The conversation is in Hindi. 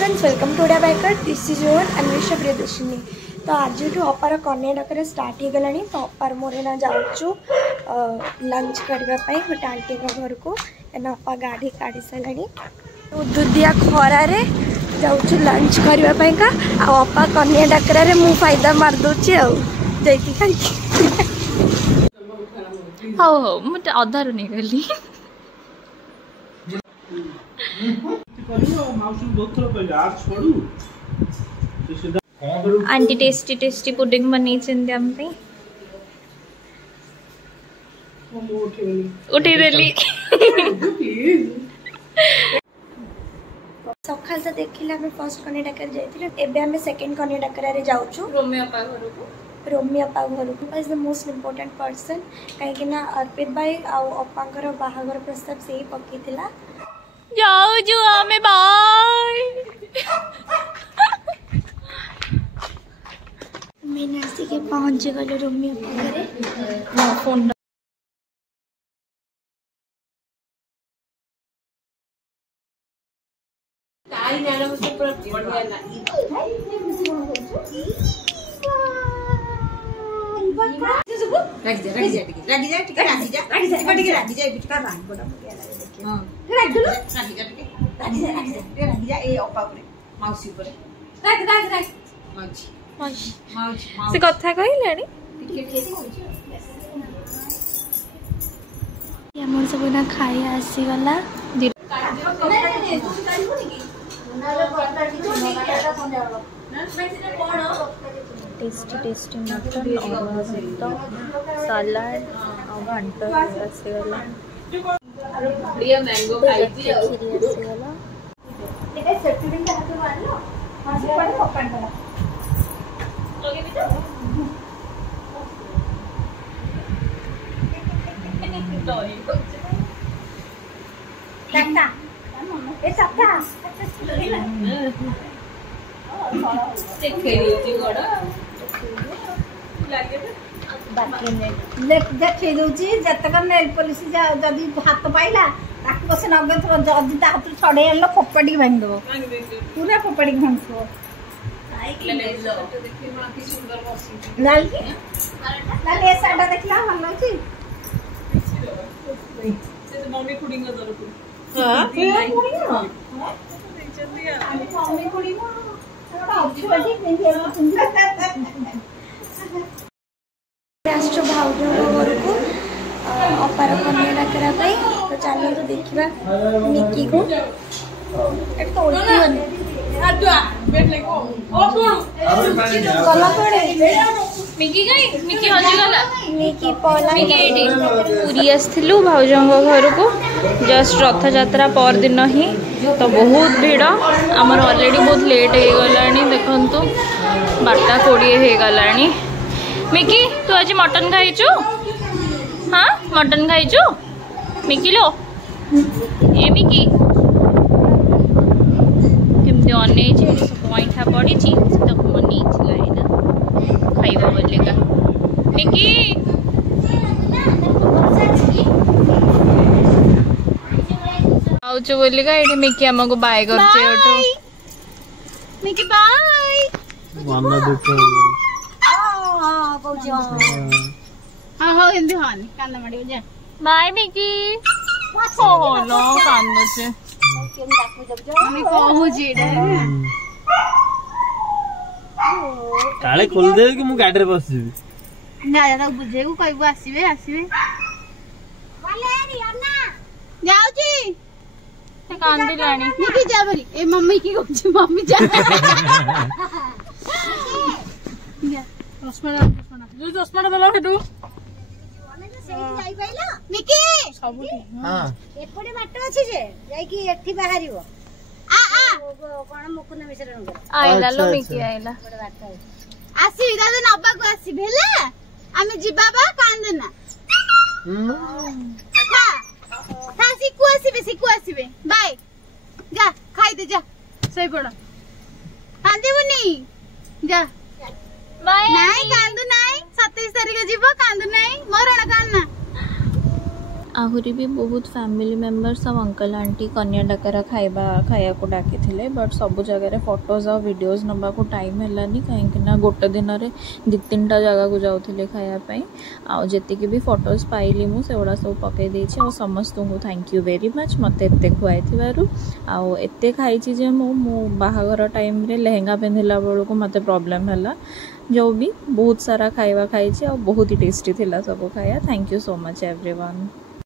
Friends welcome to Odia biker this is your Anvesha Priyadarshini. तो आज अपार कन्या डकर स्टार्ट हो गला तो अपार मोर ना जाऊँ लंच करने गोटे आंटी घर को अपा गाड़ी काढ़ी सारे दुदिया खरार जाऊँ लंच करने का अपा कन्या डकर मु फायदा मारदे खाई हो हो मुझे अधारू नहीं गली आंटी टेस्टी टेस्टी पुडिंग बनी उठे देली सकाल तो देखिले आम फर्स्ट कन्या डाकर जाइए सेकेंड कन्या डाकर जाऊँ रोमी अपा घर को is the most important person कहीं अर्पित भाई आपांकर बाहागर प्रस्ताव से ही पकई जाओ जो हमें बाय मैंने आसिक पहुँच गल रोमी अपा घरे फोन से कथा कहलानी आम सब ना खाई आसीगला टेस्टी टेस्टी मटन और सहित सलाड और घंट आसीगला देखी दूची जतक नेल पॉलिश जदि हाथ पाइला बस नगे जदि हाथ छड़े आन फोपाड़ी भांग दब पूरा फोपाड़ी भांग साड़ा देखला भल अच्छी मम्मी खुड़ी भाउज घर को अपार कन्या डाकरा तो चलो तो देखा मिकी को पूरी आसलु भाउज घर को जस्ट रथ यात्रा पर दिन ही तो बहुत भीड़ आमर ऑलरेडी बहुत लेट हो गलानी देखंतु 12:20 हो गलानी। मिकी तू आज मटन खाइचु? हाँ मटन खाइचु मिकी लो ए मिकी केमती अन सब पैठा पड़ी मन खाइब बोलिका मिकी आउच बोलिका ये मिकी आमको बाय कर मिकी बाय बाय मिकी लो कांदे काले खोल दे कि मु गाड़ी रे बस जीवी ना जा बुझे को कहबो आसीबे आसीबे वाले रियाना जाऊ जी कांदी लानी निकी जा भरी ए मम्मी की कहछ मम्मी जा या चश्मा दला हेडू मिकी सब हां एपडे बाटो अछि जे जाई की एठी बाहरिबो आ आ कोन मुकुंद मिश्र नगर आइला लो मिकी आइला आसी दादा नबा को आसी भेले आमे जिबा बा कांदे ना हां सिकु आसीबे बाय जा खाई दे जा सही पड़ कांदे बनी जा बाय नाई कांदू नाई 27 तारिख जीवो कांदू नाई मोर ना कान ना आहरी भी बहुत फैमिली मेम्बर्स और अंकल आंटी कन्या डाकर खाया को डाकी थे बट सब जगह फोटोज और वीडियोज नवा को टाइम है कहीं गोटे दिन में 2-3टा जगह को जाऊे खायापी आती भी फोटोज पाइली मुझे सब पकई देती और समस्त को थैंक यू वेरी मच मत एत खुआई आते खाई मो बाहागर टाइम रे लेहेंगा पिंधिला बेलू को मत प्रॉब्लम है जो भी बहुत सारा खाଇବା खाई और बहुत ही टेस्टी थिला सब खाया thank you so much everyone.